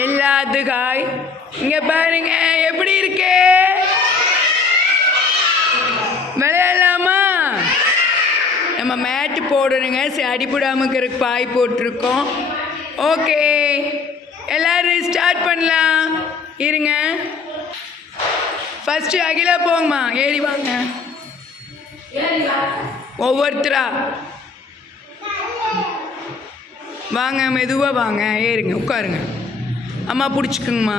எல்லாத்துக்கும் ஹாய். இங்க பாருங்க எப்படி இருக்கு, விளையாடலாமா? நம்ம மேட்டு போடணுங்க, அடிபடாமக்கு பாய் போட்டிருக்கோம். ஓகே, எல்லாரும் ஸ்டார்ட் பண்ணலாம். இருங்க, ஃபர்ஸ்ட் அகிலா போங்கம்மா, ஏறி வாங்க ஒவ்வொருத்தரா வாங்க, மெதுவாக வாங்க, ஏறுங்க, உட்காருங்க. அம்மா பிடிச்சிக்குங்கம்மா.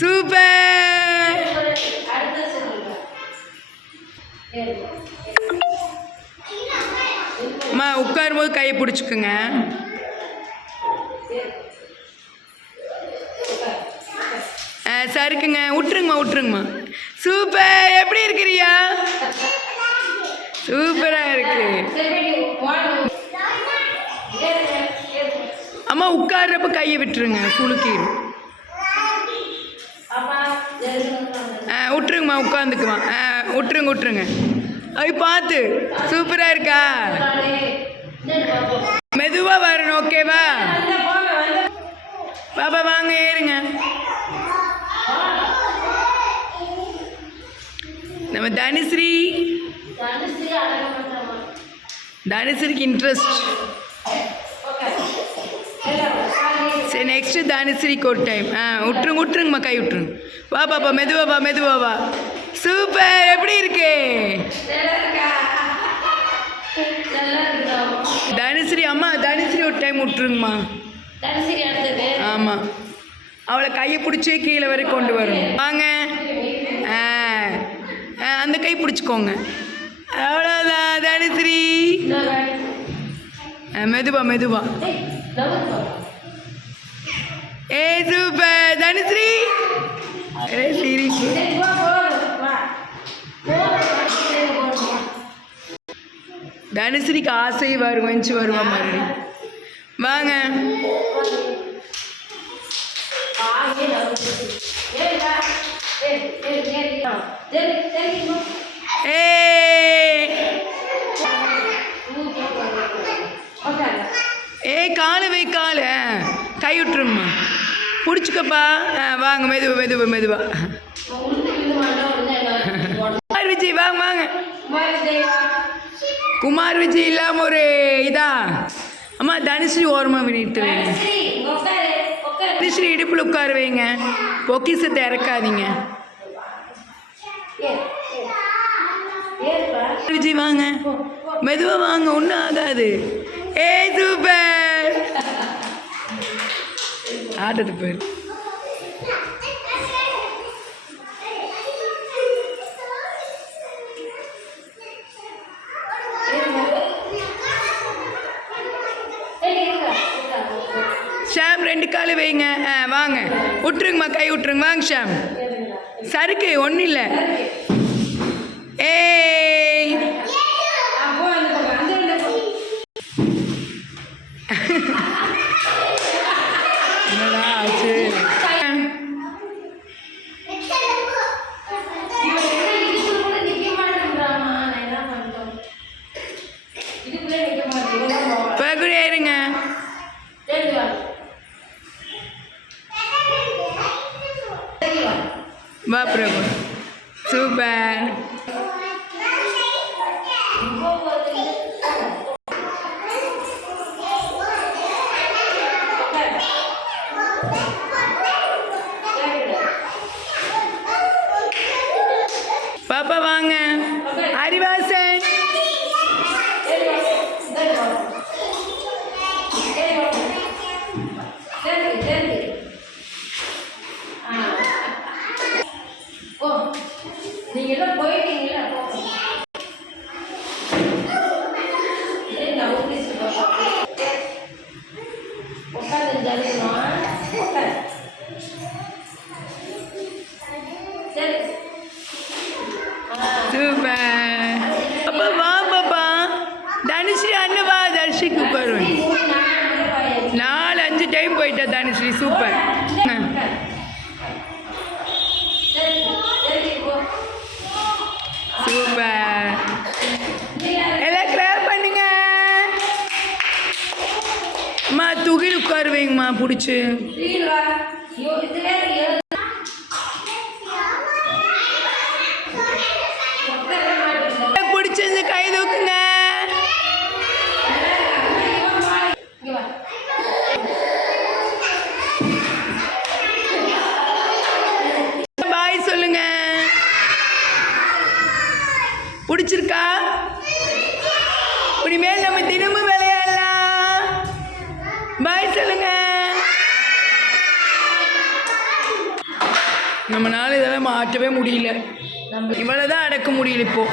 சூப்பர். அம்மா உட்காரும்போது கையை பிடிச்சிக்குங்க. சருக்குங்க, விட்டுருங்கம்மா. சூப்பர். எப்படி இருக்கிறியா? சூப்பராக இருக்கு. அம்மா உட்கார்றப்ப கையை விட்டுருங்க, குலுக்கிடும். விட்டுருங்கம்மா, உட்காந்துக்குமா. விட்டுருங்க. அது பார்த்து. சூப்பராக இருக்கா? மெதுவாக வரணும், ஓகேவா? பாப்பா வாங்க, ஏறுங்க. நம்ம தனுஸ்ரீக்கு இன்ட்ரெஸ்ட். சரி, நெக்ஸ்ட்டு தனுஸ்ரீக்கு ஒரு டைம். விட்டுருங்கம்மா, கை விட்டுருங்க. வா பாப்பா, மெதுவா வா. சூப்பர். எப்படி இருக்கு தனுஸ்ரீ? அம்மா தனுஸ்ரீ ஒரு டைம் விட்டுருங்கம்மா. ஆமாம், அவளை கையை பிடிச்சே கீழே வரை கொண்டு வரும். வாங்க, அந்த கை பிடிச்சிக்கோங்க. அவ்வளோதான் தனுஸ்ரீ. மெதுவா. சூப்பர் தனுஸ்ரீ. தனுஸ்ரீக்கு ஆசை வருவா மறுபடியும். வாங்க. காலு கை விட்டுருங்கம்மா, பிடிச்சிக்கப்பா. வாங்க, மெதுவா. குமார் விஜய் வாங்க. குமார் விஜய் இல்லாமல் ஒரு இதா. அம்மா தனுஸ்ரீ ஓரமாக வினிட்டு வைங்க. தனுஸ்ரீ இடுப்பில் உட்கார வைங்க, பொக்கிசத்தை இறக்காதீங்க. விஜய் வாங்க, மெதுவாக வாங்க, ஒன்றும் ஆகாது. சூப்பர். ஆட்டத்து போயிரு. ஷாம் 2 காலு வைங்க. வாங்க, விட்டுருங்கம்மா, கை விட்டுருங்க. வாங்க ஷாம். சருக்கு ஒன்றும் இல்லை. என்னடா ஆச்சு? பகுடியாருங்க. வா பிரபு. சூப்பர். பாப்பா வாங்க. அறிவாசன். சூப்பர். அப்பா வா பாப்பா. தனுஸ்ரீ அண்ணன் வா, தர்ஷிக்கு உட்காருவேன். 4-5 டைம் போயிட்டா தனுஸ்ரீ. சூப்பர். சூப்பர். எல்லாம் கிளாப் பண்ணுங்க. அம்மா துகில் உட்காரு வைங்கம்மா பிடிச்சி. பிடிச்சிருந்து கை தூக்குங்க. பாய் சொல்லுங்க. பிடிச்சிருக்கா? இனிமேல் நம்ம தினமும் விளையாடலாம். பாய் சொல்லுங்க. நம்மளால இதெல்லாம் மாற்றவே முடியல. இவ்வளவுதான் அடக்க முடியல இப்போ.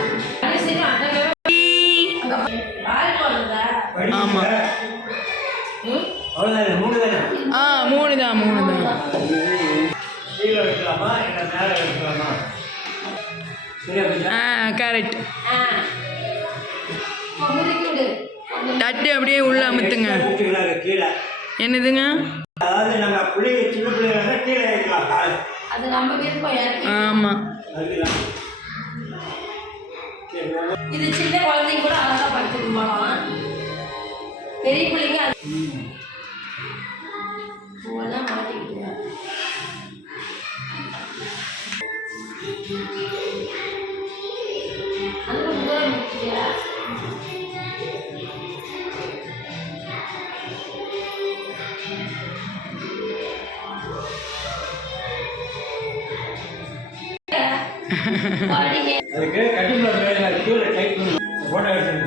ஆமா ஆ 3 தான். கரெக்ட். தட்டி அப்படியே உள்ள அமுத்துங்க. என்னதுங்க? ஆமா இது சின்ன குழந்தைங்க கூட அழகா படுத்துக்குமா, பெரிய பிள்ளைங்க மாட்டிக்கிட்டு. அதுக்கு கட்டிங் போட்டோ எடுத்து